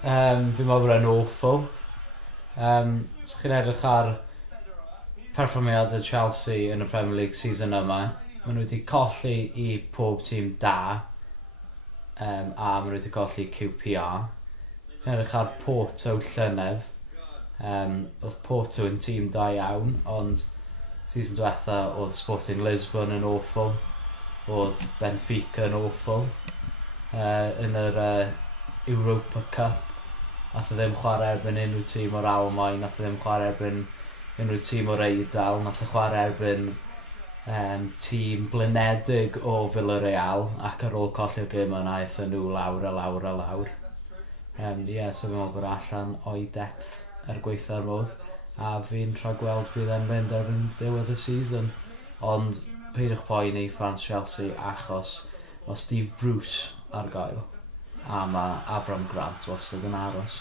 Fi'n meddwl bod e'n awful. Os chi'n edrych ar perfformiad y Chelsea yn y Premier League season yma, maen nhw wedi colli i pob tîm da, a maen nhw wedi colli QPR. Ti'n edrych ar Porto llynedd, oedd Porto yn tîm da iawn, ond season diwetha oedd Sporting Lisbon yn awful, oedd Benfica yn awful. Yn yr Europa Cup, nath o ddim chwarae erbyn unrhyw tîm o'r Almaen, nath o ddim chwarae erbyn unrhyw tîm o'r Eidal, nath o chwarae erbyn tîm blinedig o Villarreal, ac ar ôl colli'r gêm yna eithon nhw lawr a lawr a lawr. So fi'n meddwl bod allan o'i depth gweitha'r modd, a fi'n rhagweld bydd e'n mynd erbyn diwedd y season. Ond peidiwch poeni fans Chelsea, achos mae Steve Bruce ar gael, a mae Avram Grant wastad yn aros.